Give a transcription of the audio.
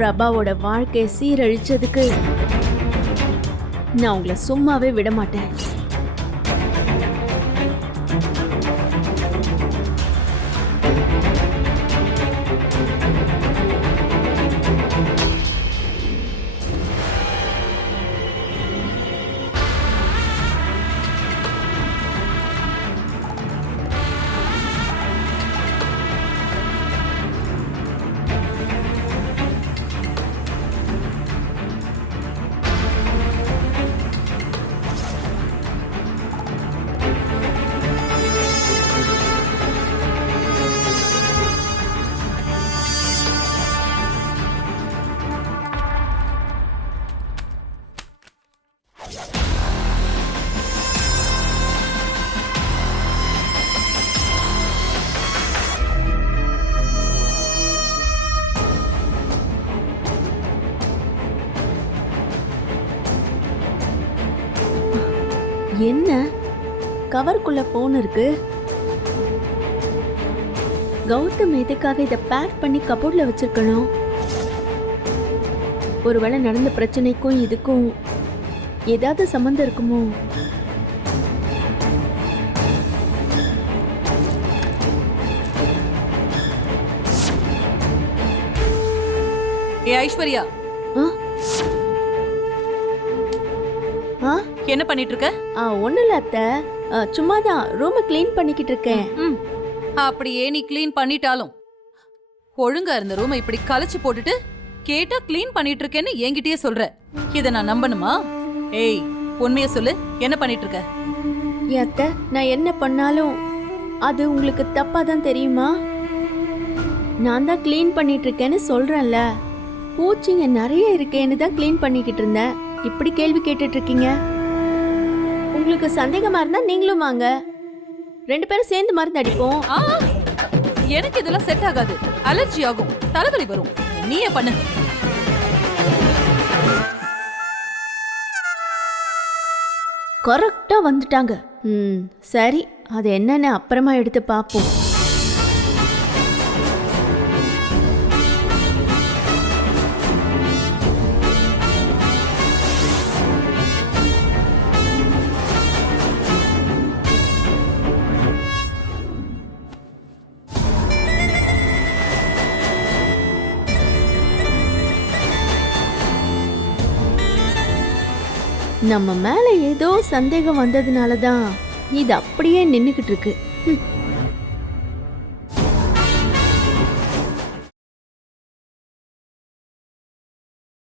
பிரபாவோட வாழ்க்கையை சீரழிச்சதுக்கு நான் உங்களை சும்மாவே விட மாட்டேன். என்ன கவருக்குள்ள போன் இருக்கு? கௌதம் எதுக்காக இதை பேக் பண்ணி கபோர்ட்ல வச்சிருக்கணும்? ஒருவேளை நடந்த பிரச்சனைக்கும் இதுக்கும் ஏதாவது சம்பந்தம் இருக்குமோ? ஏ ஐஸ்வர்யா, என்ன பண்ணிட்டு இருக்க? ஒண்ணு இல்ல அத்தை, சும்மாதான் ரூமை கிளீன் பண்ணிக்கிட்டு இருக்கேன். அப்படியே நீ கிளீன் பண்ணிட்டாலும் ஒழுங்கா இருந்த ரூமை இப்படி கலைச்சு போட்டுட்டு கேட்டா கிளீன் பண்ணிட்டு இருக்கேன்னு என்கிட்டயே சொல்ற. இத நான் நம்பணுமா? ஏய், உண்மைய சொல்லு, என்ன பண்ணிட்டு இருக்க? அத்தை, நான் என்ன பண்ணாலும் அது உங்களுக்கு தப்பா தான் தெரியுமா? நான் தான் கிளீன் பண்ணிட்டு இருக்கேன்னு சொல்றேன்ல. பூச்சிங்க நிறைய இருக்கேன்னு தான் கிளீன் பண்ணிக்கிட்டு இருந்தேன். இப்படி கேள்வி கேட்டுட்டு இருக்கீங்க. உங்களுக்கு சந்தேகமா இருந்தா நீங்களும் வாங்க, 2 பேரும் சேர்ந்து மருந்து அடிப்போம். எனக்கு இதெல்லாம் செட் ஆகாது, அலர்ஜி ஆகும், தலைவலி வரும். நீயே பண்ணு. கரெக்டா வந்துட்டாங்க. சரி, அது என்னன்னு அப்புறமா எடுத்து பார்ப்போம். நம்ம மேல ஏதோ சந்தேகம் வந்ததுனால தான் இது அப்படியே நின்னுக்கிட்டு இருக்கு.